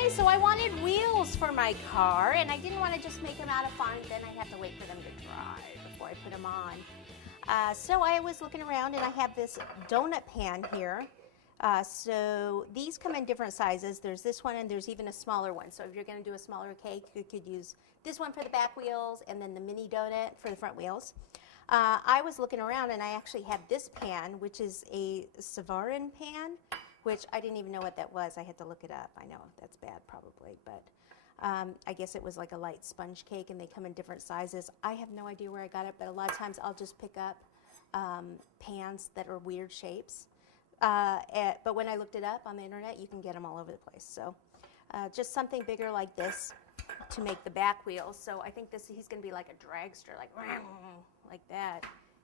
Okay, so I wanted wheels for my car, and I didn't want to just make them out of fondant, then I have to wait for them to dry before I put them on. So I was looking around, and I have this donut pan here. So these come in different sizes. There's this one, and there's even a smaller one. So if you're going to do a smaller cake, you could use this one for the back wheels, and then the mini donut for the front wheels. I was looking around, and I actually have this pan, which is a Savarin Pan, which I didn't even know what that was. I had to look it up. I know that's bad probably, but I guess it was like a light sponge cake, and they come in different sizes. I have no idea where I got it, but a lot of times I'll just pick up pans that are weird shapes. But when I looked it up on the internet, you can get them all over the place. So just something bigger like this to make the back wheels. So I think he's going to be like a dragster, like that.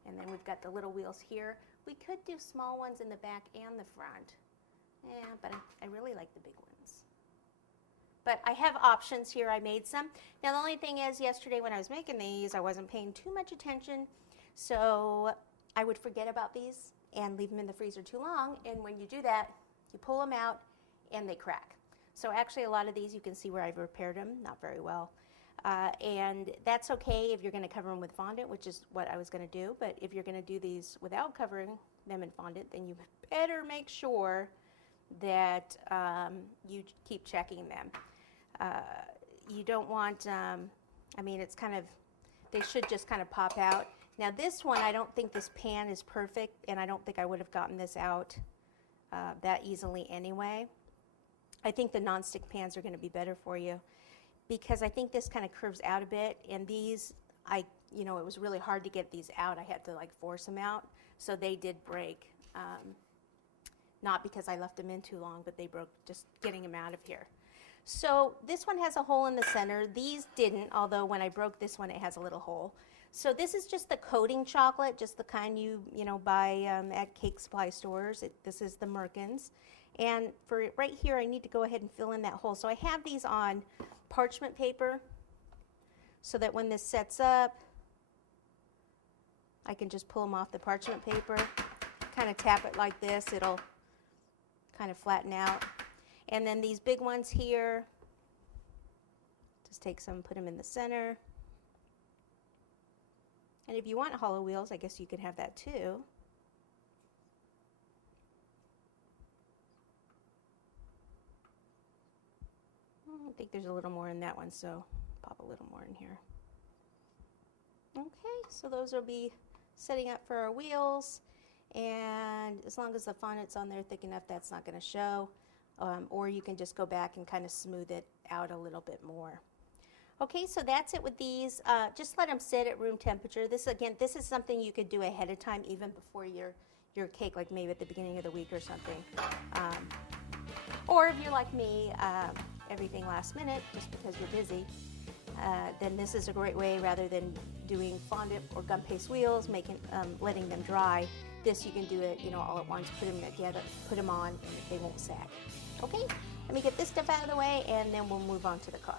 And then we've got the little wheels here. We could do small ones in the back and the front. Yeah, but I really like the big ones. But I have options here. I made some. Now, the only thing is, yesterday when I was making these, I wasn't paying too much attention. So I would forget about these and leave them in the freezer too long. And when you do that, you pull them out and they crack. So actually, a lot of these, you can see where I've repaired them, not very well. And that's okay if you're going to cover them with fondant, which is what I was going to do. But if you're going to do these without covering them in fondant, then you better make sure that you keep checking them. You don't want, I mean, it's kind of, they should just kind of pop out. Now this one, I don't think this pan is perfect, and I don't think I would have gotten this out that easily anyway. I think the nonstick pans are going to be better for you, because I think this kind of curves out a bit, and these, it was really hard to get these out. I had to like force them out, so they did break. Not because I left them in too long, but they broke just getting them out of here. So this one has a hole in the center. These didn't, although when I broke this one, it has a little hole. So this is just the coating chocolate, just the kind you buy at cake supply stores. This is the Merkins. And for right here, I need to go ahead and fill in that hole. So I have these on parchment paper so that when this sets up, I can just pull them off the parchment paper, kind of tap it like this. It'll kind of flatten out. And then these big ones here, just take some, put them in the center. And if you want hollow wheels, I guess you could have that too. I think there's a little more in that one, so pop a little more in here. Okay, so those will be setting up for our wheels. And as long as the fondant's on there thick enough, that's not going to show. Or you can just go back and kind of smooth it out a little bit more. Okay, so that's it with these. Just let them sit at room temperature. This is something you could do ahead of time, even before your cake, like maybe at the beginning of the week or something. Or if you're like me, everything last minute, just because you're busy, then this is a great way, rather than doing fondant or gum paste wheels, letting them dry. This you can do it, all at once. Put them together, put them on, and they won't sag. Okay, let me get this stuff out of the way, and then we'll move on to the car.